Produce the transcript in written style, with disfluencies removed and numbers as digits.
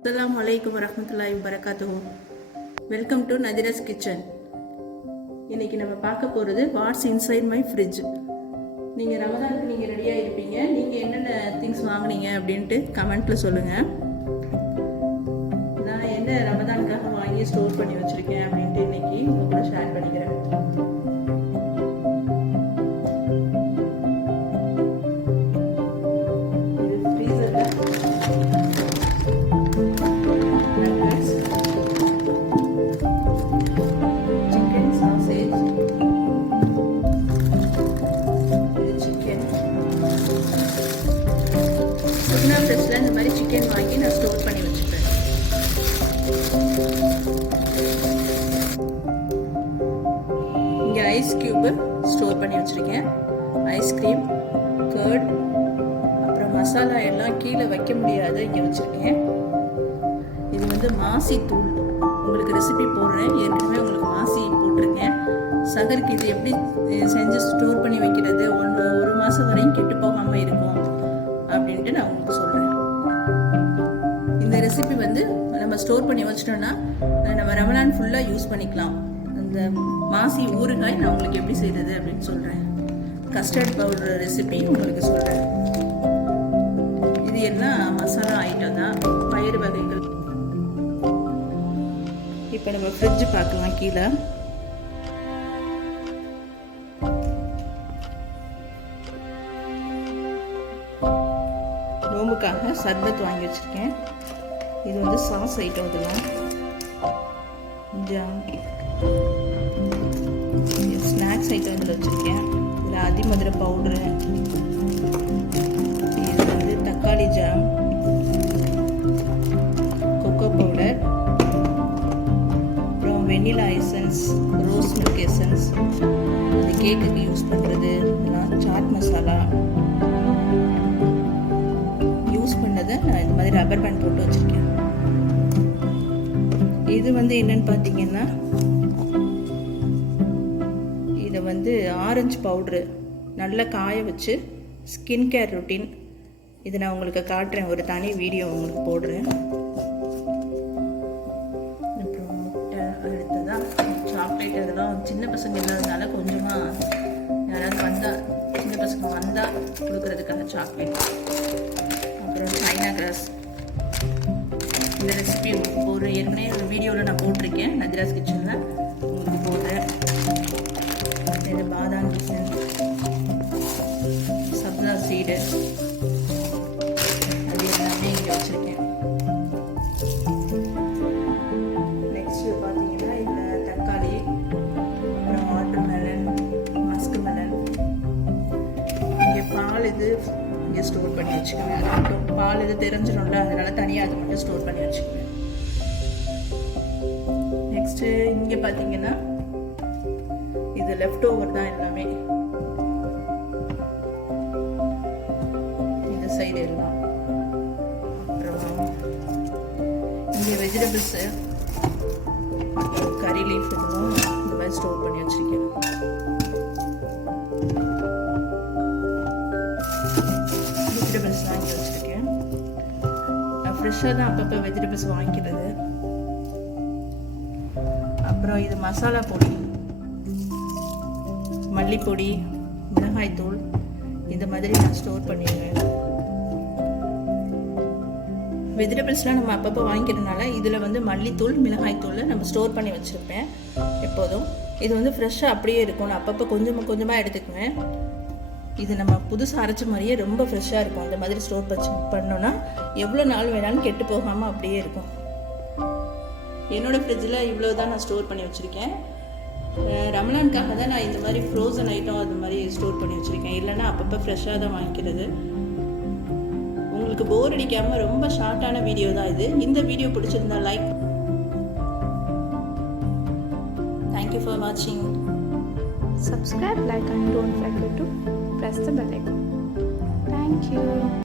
Assalamualaikum warahmatullahi wabarakatuh. Welcome to Nadira's kitchen. இன்னைக்கு நம்ம பார்க்க போகிறது வாட்ஸ் இன்சைட் மை ஃப்ரிட்ஜ். நீங்கள் ரமதானுக்கு நீங்கள் ரெடியாக இருப்பீங்க. நீங்கள் என்னென்ன திங்ஸ் வாங்கினீங்க அப்படின்ட்டு கமெண்ட்டில் சொல்லுங்கள். நான் என்ன ரமதானுக்காக வாங்கி ஸ்டோர் பண்ணி வச்சுருக்கேன் அப்படின்ட்டு இன்னைக்கு உங்கள் கூட ஷேர் பண்ணிக்கிறேன். ஃப்ரெஷ்ஷில் இந்த மாதிரி சிக்கன் வாங்கி நான் ஸ்டோர் பண்ணி வச்சுப்பேன். இங்கே ஐஸ் கியூபு ஸ்டோர் பண்ணி வச்சுருக்கேன். ஐஸ்கிரீம், கர்ட், அப்புறம் மசாலா எல்லாம் கீழே வைக்க முடியாத இங்கே வச்சுருக்கேன். இது வந்து மாசி தூள். உங்களுக்கு ரெசிபி போடுறேன், ஏற்கனவே உங்களுக்கு மாசி போட்டிருக்கேன். சகருக்கு இது எப்படி செஞ்சு ஸ்டோர் பண்ணி வைக்கிறது, ஒரு மாதம் வரையும் கெட்டு போகாமல் இருக்கும் அப்படின்ட்டு நான் உங்களுக்கு சொல்கிறேன். இந்த ரெசிபி வந்து நம்ம ஸ்டோர் பண்ணி வச்சிட்டோம்னா நம்ம ரமலான் ஃபுல்லாக யூஸ் பண்ணிக்கலாம். இந்த மாசி ஊறுகாய் நான் உங்களுக்கு எப்படி செய்கிறது அப்படின்னு சொல்கிறேன். கஸ்டர்ட் பவுடர் ரெசிபி உங்களுக்கு சொல்கிறேன். இது எல்லாம் மசாலா ஐட்டம் தான், பயிறு வகைகள். இப்போ நம்ம ஃப்ரிட்ஜ் பார்க்கலாம். கீழே நோம்புக்காக சர்பத் வாங்கி வச்சுருக்கேன். இது வந்து சாஸ் ஐட்டம். இதெல்லாம் ஜாம், ஸ்நாக்ஸ் ஐட்டம் இதில் வச்சுருக்கேன். இதில் அதிமதுரை பவுட்ரு, இது வந்து தக்காளி ஜாம், கொக்கோ பவுடர், அப்புறம் vanilla essence, rose milk essence, இந்த கேக்குக்கு யூஸ் பண்ணுறது, இதெல்லாம் சாட் மசாலா பண்ணதை நான் இந்த மாதிரி ரப்பர் பேண்ட் போட்டு வச்சுருக்கேன். இது வந்து என்னன்னு பார்த்தீங்கன்னா, இதை வந்து ஆரஞ்சு பவுட்ரு நல்லா காய வச்சு ஸ்கின் கேர் ரொட்டீன். இது நான் உங்களுக்கு காட்டுறேன், ஒரு தனி வீடியோ உங்களுக்கு போடுறேன். அப்புறம் முட்டை, அடுத்ததான் சாக்லேட். இதெல்லாம் சின்ன பசங்க இல்லாததுனால கொஞ்சமாக யாராவது வந்தால், சின்ன பசங்க வந்தால் கொடுக்கறதுக்கான சாக்லேட். அப்புறம் சைனா கிராஸ். இந்த ரெசிபி ஒரு ஏற்கனவே ஒரு வீடியோவில் நான் போட்டிருக்கேன், நதிராஸ் கிச்சனில் உங்களுக்கு போடுறேன். இது பாதாம் கிச்சன், சப்தா சீடு, அது எல்லாமே இங்கே வச்சுருக்கேன். நெக்ஸ்ட்டு பார்த்தீங்கன்னா இதில் தக்காளி, அப்புறம் வாட்டர் மெலன், மஸ்க் மெலன். இங்கே பால் இது இங்கே ஸ்டோர் பண்ணி வச்சுக்குவேன். அதுக்கப்புறம் பால் இது தெரிஞ்சிடும்ல, அதனால தனியாக அது மட்டும் ஸ்டோர் பண்ணி வச்சுக்குவேன். நெக்ஸ்ட்டு இங்கே பார்த்தீங்கன்னா இது லெஃப்ட் ஓவர் தான் எல்லாமே. இந்த சைடு எல்லாம். அப்புறம் இங்கே வெஜிடபிள்ஸு, கறி லீஃப், இதெல்லாம் இந்த மாதிரி ஸ்டோர் பண்ணி வச்சுருக்கேன். வெஜிடபிள்ஸ் வாங்கி வச்சுருக்கேன். நான் ஃப்ரெஷ்ஷாக தான் அப்பப்போ வெஜிடபிள்ஸ் வாங்கிக்கிறது. அப்புறம் இது மசாலா பொடி, மல்லிப்பொடி, மிளகாய்த்தூள், இந்த மாதிரி நான் ஸ்டோர் பண்ணிடுவேன். வெஜிடபிள்ஸ்லாம் நம்ம அப்பப்போ வாங்கிக்கிறதுனால இதில் வந்து மல்லித்தூள், மிளகாய்த்தூள் நம்ம ஸ்டோர் பண்ணி வச்சுருப்பேன் எப்போதும். இது வந்து ஃப்ரெஷ்ஷாக அப்படியே இருக்கும். நான் அப்பப்போ கொஞ்சமாக எடுத்துக்குவேன். இது நம்ம புதுசாக அரைச்ச மாதிரியே ரொம்ப ஃப்ரெஷ்ஷாக இருக்கும். அந்த மாதிரி ஸ்டோர் பண்ணோன்னா எவ்வளோ நாள் வேணாலும் கெட்டு போகாமல் அப்படியே இருக்கும். என்னோடய ஃப்ரிட்ஜில் இவ்வளோ தான் நான் ஸ்டோர் பண்ணி வச்சுருக்கேன். ரமலானுக்காக தான் நான் இந்த மாதிரி ஃப்ரோசன் ஐட்டம் அது மாதிரி ஸ்டோர் பண்ணி வச்சுருக்கேன். இல்லைன்னா அப்பப்போ ஃப்ரெஷ்ஷாக தான் வாங்கிக்கிறது. உங்களுக்கு போர் அடிக்காமல் ரொம்ப ஷார்ட்டான வீடியோ தான் இது. இந்த வீடியோ பிடிச்சிருந்தா லைக். தேங்க்யூ ஃபார் வாட்சிங். Subscribe, like and don't forget to press the bell icon. Thank you.